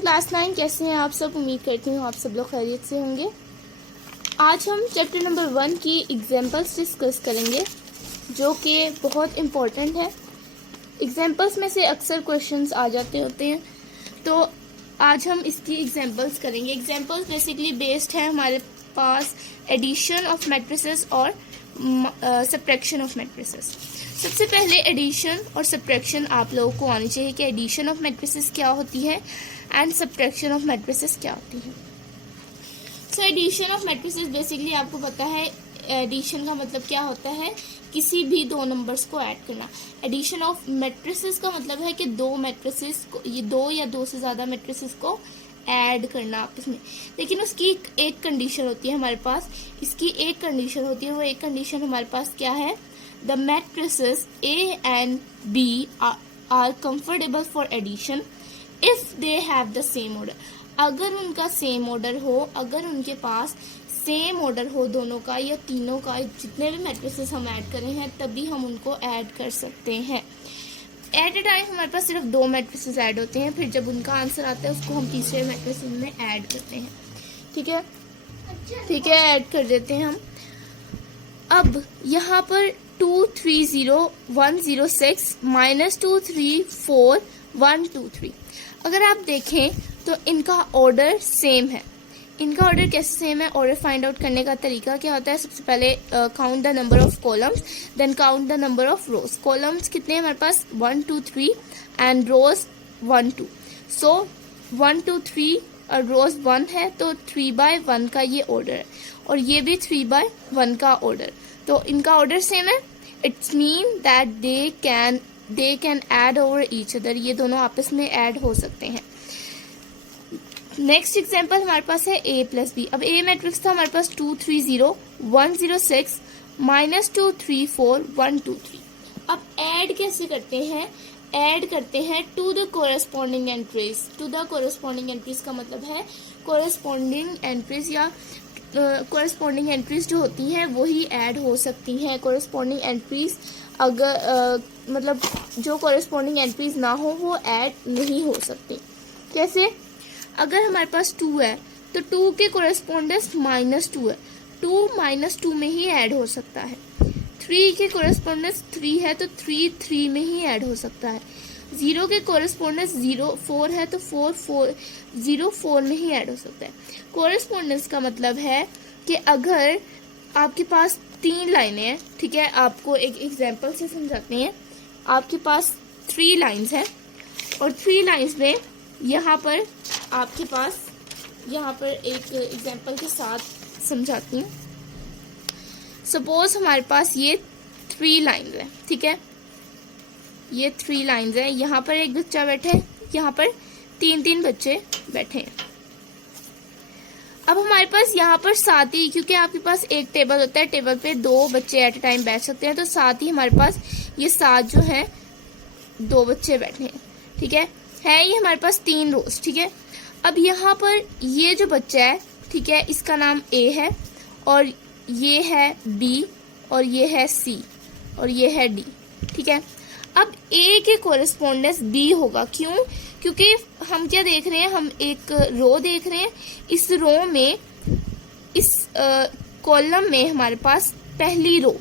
Class 9 कैसे हैं आप सब। उम्मीद करती हूँ आप सब लोग खैरियत से होंगे। आज हम चैप्टर नंबर 1 की एग्जाम्पल्स डिस्कस करेंगे जो कि बहुत इम्पोर्टेंट है। एग्जाम्पल्स में से अक्सर क्वेश्चंस आ जाते होते हैं, तो आज हम इसकी एग्जाम्पल्स करेंगे। एग्जाम्पल्स बेसिकली बेस्ड है हमारे पास एडिशन ऑफ मैट्रिसेस और सब्ट्रैक्शन ऑफ मैट्रिसेस। सबसे पहले एडिशन और सब्ट्रैक्शन आप लोगों को आनी चाहिए कि एडिशन ऑफ मैट्रिसेस क्या होती है एंड सब्ट्रैक्शन ऑफ मैट्रिसेस क्या होती है। So addition of matrices basically आपको पता है एडिशन का मतलब क्या होता है, किसी भी दो नंबर्स को ऐड करना। एडिशन ऑफ मैट्रिसेस का मतलब है कि दो मैट्रिसेस को, ये दो या दो से ज्यादा मैट्रिसेस को ऐड करना आपस में। लेकिन उसकी एक कंडीशन होती है हमारे पास, इसकी एक कंडीशन होती है। वो एक कंडीशन हमारे पास क्या है, the matrices A and B are comfortable for addition if they have the same order। अगर उनका सेम ऑर्डर हो, अगर उनके पास सेम ऑर्डर हो दोनों का या तीनों का, जितने भी मैट्रिसेस हम ऐड करें हैं तभी हम उनको ऐड कर सकते हैं। एट ए टाइम हमारे पास सिर्फ दो मैट्रिसेस ऐड होते हैं, फिर जब उनका आंसर आता है उसको हम तीसरे मैट्रिसेस में ऐड करते हैं। ठीक है, ठीक है, ऐड कर देते हैं हम। अब यहाँ पर 2 3 0 1 0 6 -2 3 4 1 2 3, अगर आप देखें तो इनका ऑर्डर सेम है। इनका ऑर्डर कैसे सेम है, ऑर्डर फाइंड आउट करने का तरीका क्या होता है। सबसे पहले count the number of columns, then count the number of rows. Columns कितने हैं हमारे पास, 1 2 3 एंड रोज 1 2। सो 1 2 3 और रोज 1 है तो 3/1 का ये ऑर्डर है, और ये भी 3/1 का ऑर्डर। तो इनका ऑर्डर सेम है। It's mean that they can add over each other, ये दोनों आपस में ऐड हो सकते हैं। नेक्स्ट एग्जांपल हमारे पास है A + B। अब A मैट्रिक्स था हमारे पास 2 3 0 1 0 6 -2 3 4 1 2 3। अब ऐड कैसे करते हैं, ऐड करते हैं to the corresponding entries. To the corresponding entries का मतलब है कोरेस्पॉन्डिंग एंट्रीज या कोरेस्पॉन्डिंग एंट्रीज जो होती हैं वही ऐड हो सकती हैं। कोरेस्पॉन्डिंग एंट्रीज अगर मतलब जो कोरेस्पॉन्डिंग एंट्रीज ना हो वो ऐड नहीं हो सकती। कैसे, अगर हमारे पास 2 है तो 2 के कोरेस्पॉन्डेंस -2 है, 2 -2 में ही ऐड हो सकता है। 3 के कोरेस्पॉन्डेंस 3 है तो 3 3 में ही ऐड हो सकता है। 0 के कोरेस्पॉन्डेंस 4 है तो 4 0 4 में ही ऐड हो सकता है। कोरेस्पॉन्डेंस का मतलब है कि अगर आपके पास 3 लाइनें हैं, ठीक है, आपको एक एग्जांपल से समझाते हैं। आपके पास 3 लाइंस हैं और 3 लाइंस में यहाँ पर आपके पास, यहाँ पर एक एग्जांपल के साथ समझाती हूँ। सपोज हमारे पास ये 3 लाइंस है, ठीक है, ये 3 लाइंस है। यहाँ पर एक बच्चा बैठे है, यहाँ पर 3 बच्चे बैठे हैं। अब हमारे पास यहाँ पर 7 ही, क्योंकि आपके पास एक टेबल होता है, टेबल पे 2 बच्चे एट ए टाइम बैठ सकते हैं, तो 7 ही हमारे पास ये 7 जो है 2 बच्चे बैठे हैं। ठीक है ये हमारे पास 3 रोज। ठीक है, अब यहाँ पर ये जो बच्चा है, ठीक है, इसका नाम A है और ये है B और ये है C और ये है D। ठीक है, अब A के कोरेस्पॉन्डेंस B होगा। क्यों, क्योंकि हम क्या देख रहे हैं, हम एक रो देख रहे हैं। इस रो में, इस कॉलम में हमारे पास पहली रो,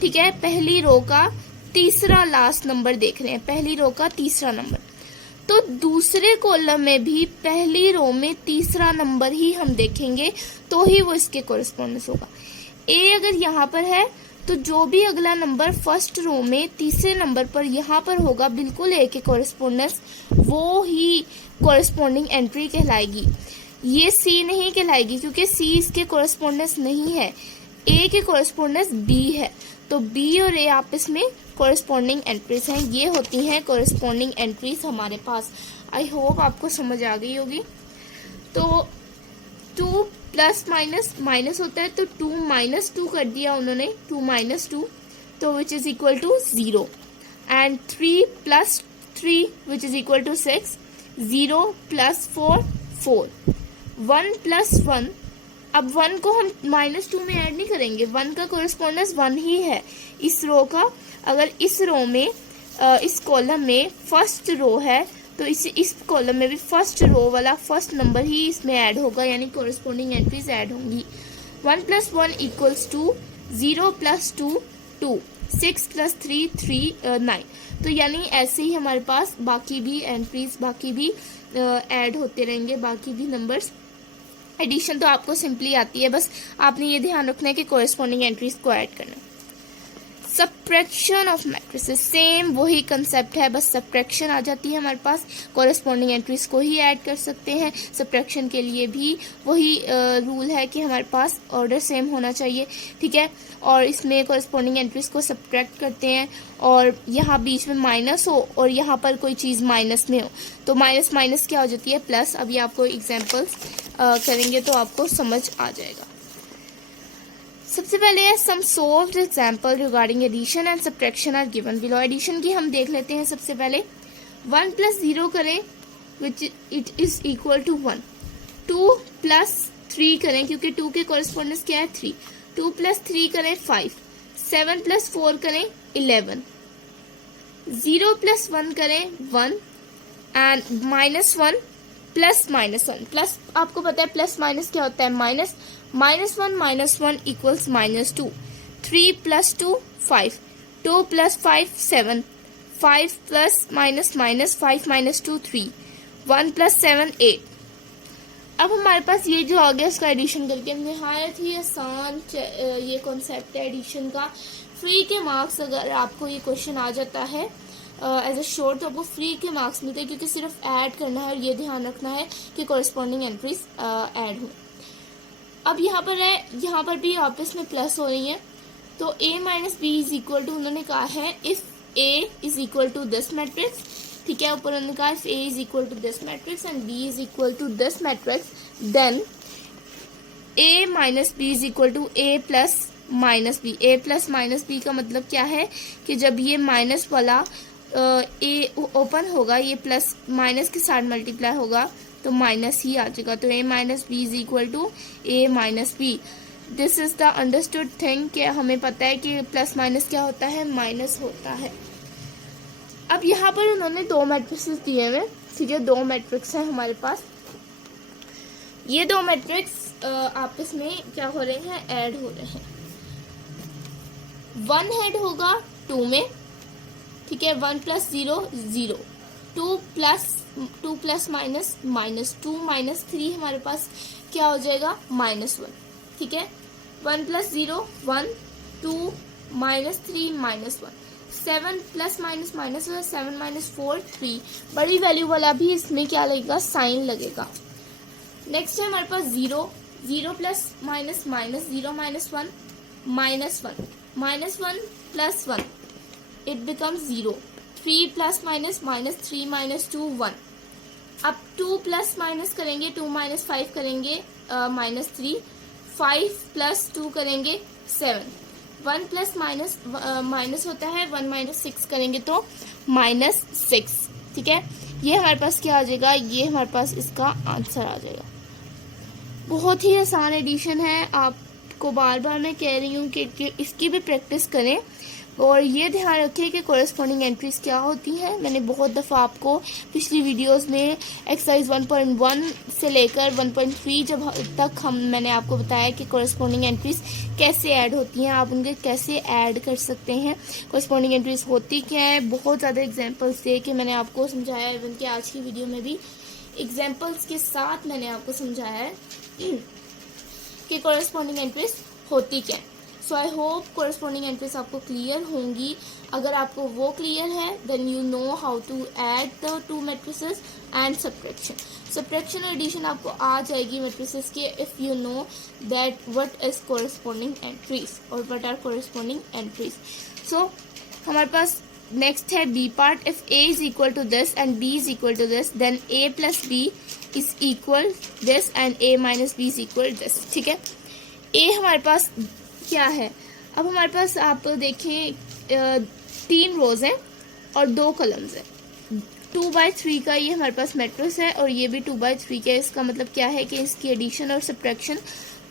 ठीक है, पहली रो का तीसरा लास्ट नंबर देख रहे हैं, पहली रो का तीसरा नंबर। तो दूसरे कॉलम में भी पहली रो में तीसरा नंबर ही हम देखेंगे तो ही वो इसके कोरेस्पॉन्डेंस होगा। A अगर यहाँ पर है तो जो भी अगला नंबर फर्स्ट रो में तीसरे नंबर पर यहाँ पर होगा, बिल्कुल A के कोरेस्पॉन्डेंस, वो ही कोरेस्पॉन्डिंग एंट्री कहलाएगी। ये C नहीं कहलाएगी क्योंकि C इसके कोरेस्पॉन्डेंस नहीं है, A के कोरेस्पॉन्डेंस B है। तो B और A आपस में कोरेस्पॉन्डिंग एंट्रीज हैं। ये होती हैं कोरेस्पॉन्डिंग एंट्रीज हमारे पास। आई होप आपको समझ आ गई होगी। तो 2 प्लस माइनस होता है तो 2 -2 कर दिया उन्होंने, 2 -2, तो which is equal to 0। And 3 + 3 which is equal to 6। 0 + 4 4। 1 + 1, अब 1 को हम -2 में ऐड नहीं करेंगे, 1 का कोरेस्पॉन्डेंस 1 ही है इस रो का। अगर इस रो में, इस कॉलम में फर्स्ट रो है तो इस कॉलम में भी फर्स्ट रो वाला फर्स्ट नंबर ही इसमें ऐड होगा, यानी कोरिस्पोंडिंग एंट्रीज ऐड होंगी। 1 + 1 = 2, 0 + 2 2, 6 + 3 3 9। तो यानी ऐसे ही हमारे पास बाकी भी एंट्रीज बाकी भी ऐड होते रहेंगे, बाकी भी नंबर्स। एडिशन तो आपको सिंपली आती है, बस आपने ये ध्यान रखना है कि कोरिस्पोंडिंग एंट्रीज को ऐड करना। सब्ट्रैक्शन ऑफ मैट्रिसेस, सेम वही कंसेप्ट है, बस सब्ट्रैक्शन आ जाती है हमारे पास, कोरिस्पोंडिंग एंट्रीज को ही ऐड कर सकते हैं। सब्ट्रैक्शन के लिए भी वही रूल है कि हमारे पास ऑर्डर सेम होना चाहिए, ठीक है। और इसमें कोरिस्पोंडिंग एंट्रीज को सब्ट्रैक्ट करते हैं, और यहाँ बीच में माइनस हो और यहाँ पर कोई चीज़ माइनस में हो, तो माइनस माइनस क्या हो जाती है, प्लस। अभी आपको एग्जाम्पल्स करेंगे तो आपको समझ आ जाएगा। सबसे पहले है some solved example regarding addition and subtraction are given below. Addition की हम देख लेते हैं। सबसे पहले 1 + 0 करें which it is equal to 1। 2 + 3 करें, क्योंकि 2 के कॉरेस्पॉन्डेंस क्या है 3। 2 + 3 करें 5। 7 + 4 करें 11। 0 + 1 करें 1 एंड -1 + -1। प्लस आपको पता है प्लस माइनस क्या होता है, माइनस। -1 - 1 = -2। 3 + 2 5। 2 + 5 7। 5 + -5 - 2 3। 1 + 7 8। अब हमारे पास ये जो आ गया उसका एडिशन करके निहायत ही आसान ये कॉन्सेप्ट है एडिशन का। फ्री के मार्क्स अगर आपको ये क्वेश्चन आ जाता है एज अ शॉर्ट, तो आपको फ्री के मार्क्स मिलते हैं, क्योंकि सिर्फ ऐड करना है और ये ध्यान रखना है कि कॉरेस्पॉन्डिंग एंट्रीज ऐड हो। अब यहाँ पर है, यहाँ पर भी आपस में प्लस हो रही है, तो a - b = उन्होंने कहा है इफ a = दिस मैट्रिक्स, ठीक है। ऊपर उन्होंने कहा if a = this matrix and b = this matrix, then a - b = a + -b। a + -b का मतलब क्या है कि जब ये माइनस वाला ए ओपन होगा, ये प्लस माइनस के साथ मल्टीप्लाई होगा तो माइनस ही आ जाएगा। तो a - b = a - b। This is the understood thing कि हमें पता है कि प्लस माइनस क्या होता है, माइनस होता है। अब यहाँ पर उन्होंने 2 मैट्रिक्स दिए हुए, ठीक है। 2 मैट्रिक्स है हमारे पास। ये 2 मैट्रिक्स आपस में क्या हो रहे हैं, ऐड हो रहे हैं। 1 ऐड होगा 2 में, ठीक है। 1 + 0 0। 2 + -2 -3 हमारे पास क्या हो जाएगा, -1, ठीक है। 1 + 0 1, 2 -3 -1। 7 + -7 - 4 3। बड़ी वैल्यू वाला भी इसमें क्या लगेगा, साइन लगेगा। नेक्स्ट है हमारे पास 0 + -0 - 1 -1 + 1 it becomes 0। 3 + -3 - 2 1। अब 2 + करेंगे, 2 - 5 करेंगे -3। 5 + 2 करेंगे 7। 1 + माइनस होता है, 1 - 6 करेंगे तो -6, ठीक है। ये हमारे पास क्या आ जाएगा, ये हमारे पास इसका आंसर आ जाएगा। बहुत ही आसान एडिशन है, आपको बार बार मैं कह रही हूँ कि इसकी भी प्रैक्टिस करें, और ये ध्यान रखें कि कोरेस्पॉन्डिंग एंट्रीज क्या होती हैं। मैंने बहुत दफ़ा आपको पिछली वीडियोस में एक्सरसाइज 1.1 से लेकर 1.3 जब तक मैंने आपको बताया कि कोरेस्पॉन्डिंग एंट्रीज कैसे ऐड होती हैं, आप उनके कैसे ऐड कर सकते हैं, कोरेस्पॉन्डिंग एंट्रीज होती क्या है। बहुत ज़्यादा एग्जाम्पल्स दे के मैंने आपको समझाया, इवन कि आज की वीडियो में भी एग्जाम्पल्स के साथ मैंने आपको समझाया है कि कोरेस्पॉन्डिंग एंट्रीज होती क्या है। So I hope corresponding entries आपको क्लियर होंगी। अगर आपको वो क्लियर है then you know how to add the 2 matrices and subtraction और एडिशन आपको आ जाएगी मैट्रिसेस के, if you know that what is corresponding entries और what are corresponding entries. So हमारे पास नेक्स्ट है B part. If a = this and b = this, then a + b = this and a - b = this, ठीक है। a हमारे पास क्या है, अब हमारे पास आप देखें 3 रोज हैं और 2 कॉलम्स हैं। 2/3 का ये हमारे पास मैट्रिक्स है और ये भी 2/3 का। इसका मतलब क्या है कि इसकी एडिशन और सब्ट्रैक्शन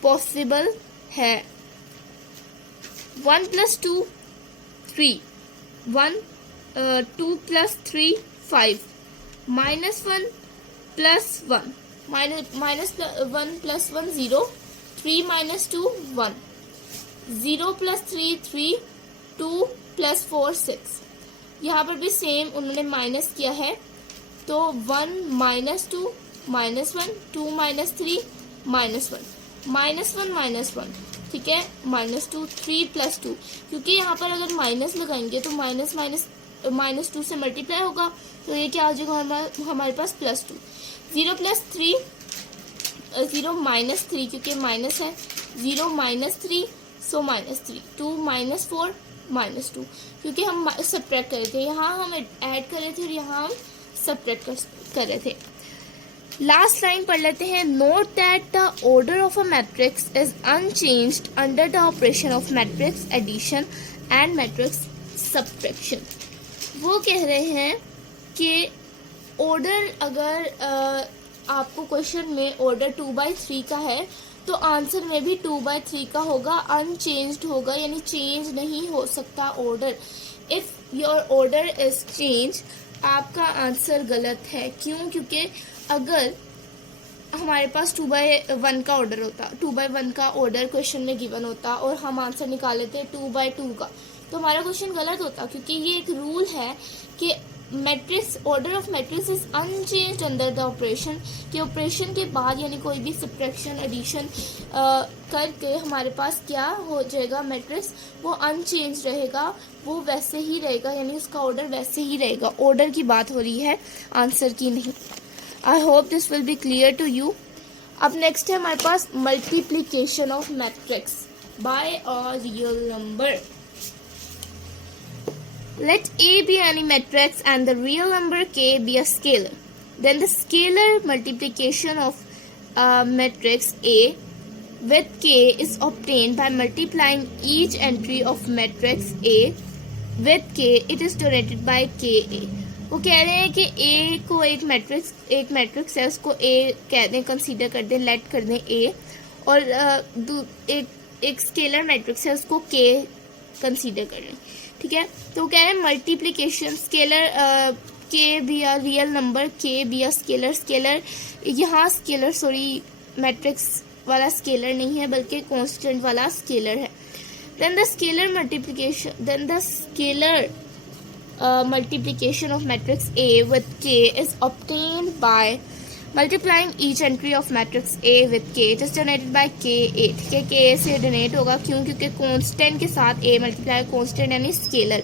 पॉसिबल है। 1 + 2 3 1 2 + 3 5 -1 + 1, -1 + 1 0, 3 - 2 1, 0 + 3 3, 2 + 4 6। यहाँ पर भी सेम उन्होंने माइनस किया है, तो 1 - 2 -1, 2 - 3 -1, -1 -1, ठीक है, -2, 3 + 2, क्योंकि यहाँ पर अगर माइनस लगाएंगे तो माइनस माइनस -2 से मल्टीप्लाई होगा, तो ये क्या आ जाएगा हमारे पास +2, 0 + 3, 0 - 3 क्योंकि माइनस है, 0 - 3 सो -3, 2 - 4 -2, क्योंकि हम सब्ट्रैक्ट कर रहे थे, यहाँ हम ऐड कर रहे थे और यहाँ हम सब्ट्रैक्ट कर रहे थे। लास्ट लाइन पढ़ लेते हैं। Note that the order of a matrix is unchanged under the operation of matrix addition and matrix subtraction. वो कह रहे हैं कि ऑर्डर अगर आपको क्वेश्चन में ऑर्डर 2/3 का है तो आंसर में भी 2/3 का होगा, अनचेंज्ड होगा, यानी चेंज नहीं हो सकता order. If your order is change, आपका आंसर गलत है। क्यों? क्योंकि अगर हमारे पास 2/1 का ऑर्डर होता, 2/1 का ऑर्डर क्वेश्चन में गिवन होता और हम आंसर निकाले थे 2/2 का, तो हमारा क्वेश्चन गलत होता, क्योंकि ये एक रूल है कि matrix order of matrix is unchanged under the operation, कि ऑपरेशन के बाद यानी कोई भी सब्ट्रैक्शन एडिशन करके हमारे पास क्या हो जाएगा, मैट्रिक्स वो अनचेंज रहेगा, वो वैसे ही रहेगा, यानी उसका ऑर्डर वैसे ही रहेगा। ऑर्डर की बात हो रही है, आंसर की नहीं। I hope this will be clear to you. अब नेक्स्ट है हमारे पास multiplication of matrix by a real number. Let A be any matrix and the real number K be a scalar. Then the scalar multiplication of matrix A with K is obtained by multiplying each entry of matrix A with K. It is denoted by KA. वो कह रहे हैं कि A को एक matrix है, उसको A कह दें, कंसीडर कर दें, लेट कर दें A, और एक स्केलर मैट्रिक्स है, उसको K कंसीडर कर लें, ठीक है। तो कह रहे हैं मल्टीप्लिकेशन स्केलर के बी अ रियल नंबर, के बी अ स्केलर यहाँ स्केलर मैट्रिक्स वाला स्केलर नहीं है बल्कि कांस्टेंट वाला स्केलर है। Then the scalar multiplication of matrix A with K is obtained by multiplying each entry of matrix A with K. It is denoted by KA, ठीक है, KA से donate होगा। क्यों? क्योंकि कांस्टेंट के साथ A मल्टीप्लाई कांस्टेंट यानी scalar.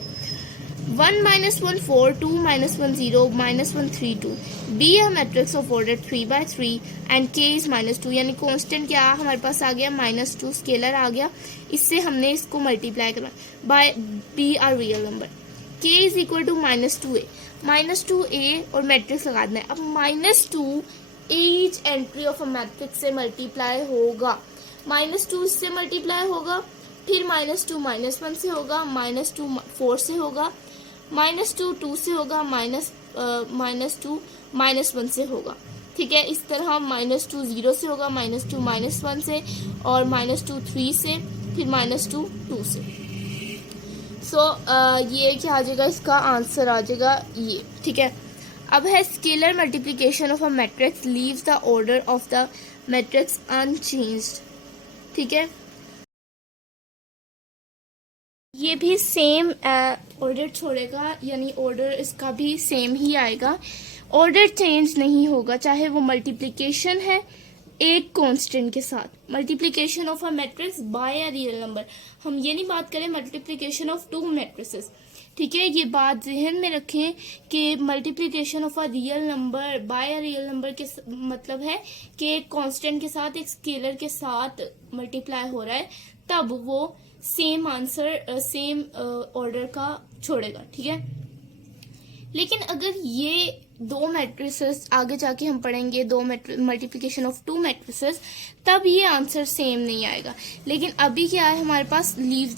1 - 1 4, 2 - 1 0, -1 3 2, B a matrix of order 3/3 and K is -2, यानी कांस्टेंट क्या हमारे पास आ गया, -2 स्केलर आ गया, इससे हमने इसको मल्टीप्लाई करना by B R real number. K is equal to -2A, -2A और मैट्रिक्स लगा देना है। अब -2 each entry of a matrix से मल्टीप्लाई होगा, -2 इससे मल्टीप्लाई होगा, फिर -2 -1 से होगा, -2 4 से होगा, -2 2 से होगा, -2 -1 से होगा, ठीक है। इस तरह -2 0 से होगा, -2 -1 से, और -2 3 से, फिर -2 2 से। सो ये क्या आ जाएगा, इसका आंसर आ जाएगा ये, ठीक है। अब है scalar multiplication of a matrix leaves the order of the matrix unchanged, ठीक है। ये भी सेम ऑर्डर छोड़ेगा, यानी ऑर्डर इसका भी सेम ही आएगा, ऑर्डर चेंज नहीं होगा, चाहे वो मल्टीप्लिकेशन है एक कांस्टेंट के साथ। Multiplication of a matrix by a real number, हम ये नहीं बात करें मल्टीप्लिकेशन ऑफ 2 मैट्रिसेस, ठीक है। ये बात जहन में रखें कि multiplication of a real number by a real number के मतलब है कि एक कांस्टेंट के साथ एक स्केलर के साथ मल्टीप्लाई हो रहा है, तब वो सेम आंसर सेम ऑर्डर का छोड़ेगा, ठीक है। लेकिन अगर ये दो मैट्रिसेस आगे जाके हम पढ़ेंगे, दो मल्टीप्लिकेशन ऑफ 2 मैट्रिसेस, तब ये आंसर सेम नहीं आएगा। लेकिन अभी क्या है हमारे पास, leaves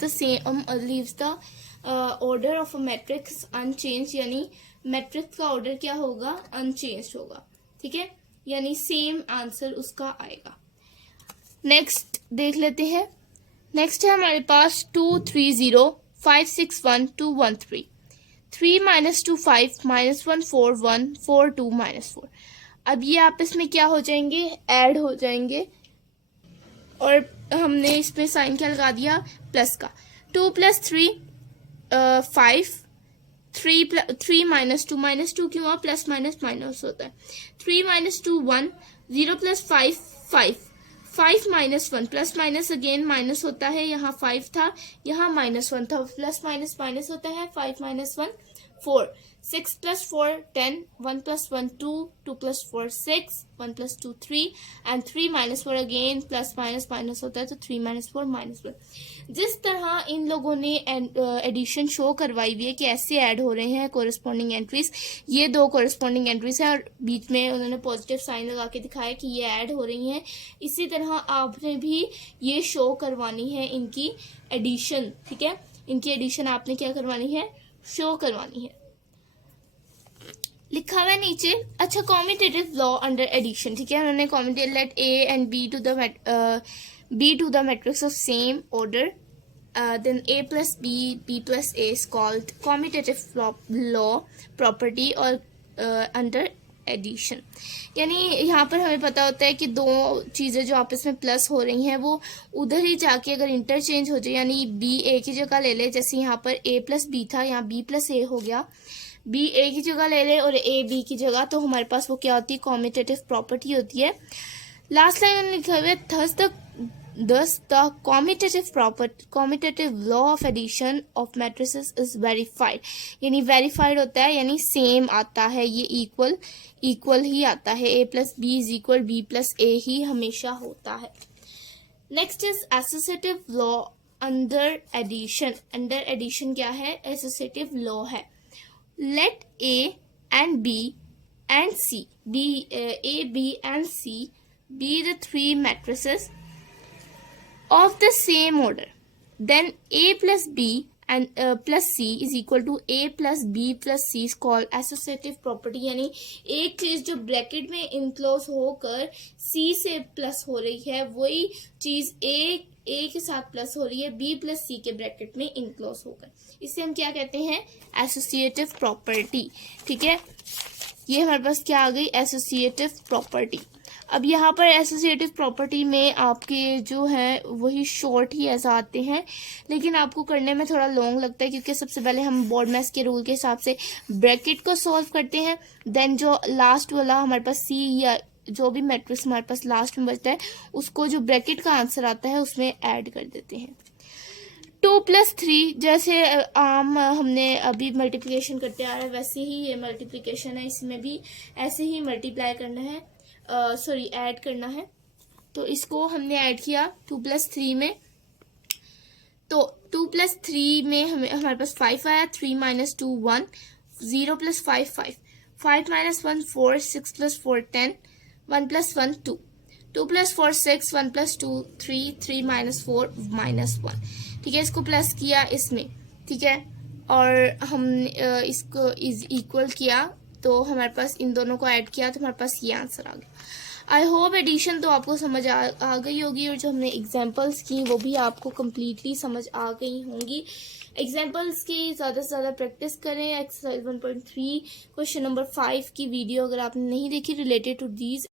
the order of a matrix unchanged, यानी मैट्रिक्स का ऑर्डर क्या होगा, अनचेंज होगा, ठीक है, यानी सेम आंसर उसका आएगा। नेक्स्ट देख लेते हैं। नेक्स्ट है हमारे पास 2 3 0 5 6 1 2 1 3। 3 माइनस 2 5 माइनस 1 4 1 4 2 माइनस 4। अब ये आपस में क्या हो जाएंगे, ऐड हो जाएंगे, और हमने इसमें साइन क्या लगा दिया, प्लस का। 2 प्लस 3 5, 3 माइनस 2, माइनस 2 क्यों हुआ, प्लस माइनस माइनस होता है। 3 minus 2 1, 0 plus 5 5, 5 minus 1, plus minus again minus होता है, यहाँ 5 था, यहाँ माइनस 1 था, प्लस माइनस माइनस होता है, 5 minus 1 4, 6 plus 4 10, 1 plus 1 2, 2 plus 4 6, 1 plus 2 3, and 3 minus 4 again, plus minus minus होता है, तो 3 माइनस 4 माइनस 1। जिस तरह इन लोगों ने एडिशन शो करवाई हुई है कि ऐसे ऐड हो रहे हैं कोरिस्पॉन्डिंग एंट्रीज, ये दो कोरिस्पॉन्डिंग एंट्रीज हैं और बीच में उन्होंने पॉजिटिव साइन लगा के दिखाया कि ये ऐड हो रही हैं। इसी तरह आपने भी ये शो करवानी है इनकी एडिशन, ठीक है, इनकी एडिशन आपने क्या करवानी है, शो करवानी है। लिखा हुआ है नीचे, अच्छा, कॉम्यूटेटिव लॉ अंडर एडिशन, ठीक है, उन्होंने commutative let A and B two the matrix of same order, then a plus b plus a is called commutative law property और under एडिशन। यानी यहाँ पर हमें पता होता है कि दो चीज़ें जो आपस में प्लस हो रही हैं वो उधर ही जाके अगर इंटरचेंज हो जाए, यानी बी ए की जगह ले ले, जैसे यहाँ पर ए प्लस बी था, यहाँ बी प्लस ए हो गया, बी ए की जगह ले ले और ए बी की जगह, तो हमारे पास वो क्या होती है, कॉम्यूटेटिव प्रॉपर्टी होती है। लास्ट लाइन में लिखा हुआ है thus the commutative law of addition of matrices is verified, यानी वेरीफाइड होता है, यानी सेम आता है, ये इक्वल ही आता है, a plus B is equal B plus A ही हमेशा होता है। Next is associative law under addition. Under addition क्या है, एसोसिएटिव लॉ है। Let A and B and C A, B and C be the three matrices of the same order, then A plus B and plus C is equal to A plus B plus C is called associative property। यानी एक चीज जो bracket में enclose होकर C से plus हो रही है वही चीज A के साथ प्लस हो रही है B प्लस C के ब्रैकेट में इनक्लोज होकर, इसे हम क्या कहते हैं, एसोसिएटिव प्रॉपर्टी। ठीक है, ये हमारे पास क्या आ गई, एसोसिएटिव प्रॉपर्टी। अब यहाँ पर एसोसिएटिव प्रॉपर्टी में आपके जो है वही शॉर्ट ही ऐसा आते हैं, लेकिन आपको करने में थोड़ा लॉन्ग लगता है क्योंकि सबसे पहले हम बोर्ड मैथ्स के रूल के हिसाब से ब्रैकेट को सॉल्व करते हैं, देन जो लास्ट वाला हमारे पास सी या जो भी मैट्रिक्स हमारे पास लास्ट में बचता है उसको जो ब्रैकेट का आंसर आता है उसमें ऐड कर देते हैं। 2+3 जैसे आम हमने अभी मल्टीप्लिकेशन करते आ रहे हैं वैसे ही ये मल्टीप्लिकेशन है, इसमें भी ऐसे ही मल्टीप्लाई करना है, ऐड करना है। तो इसको हमने ऐड किया 2+3 में, तो 2+3 में हमारे पास 5 आया, 3 - 2 1, 0 + 5 5, 5 - 1 4, 6 + 4 10, 1 + 1 2, 2 + 4 6, 1 + 2 3, 3 - 4 -1। ठीक है, इसको प्लस किया इसमें, ठीक है, और हम इसको इज इक्वल किया तो हमारे पास इन दोनों को ऐड किया तो हमारे पास ये आंसर आ गया। आई होप एडिशन तो आपको समझ आ गई होगी और जो हमने एग्जांपल्स की वो भी आपको कम्प्लीटली समझ आ गई होंगी। एग्जांपल्स की ज़्यादा से ज़्यादा प्रैक्टिस करें। एक्सरसाइज 1.3 क्वेश्चन नंबर 5 की वीडियो अगर आपने नहीं देखी रिलेटेड टू दीज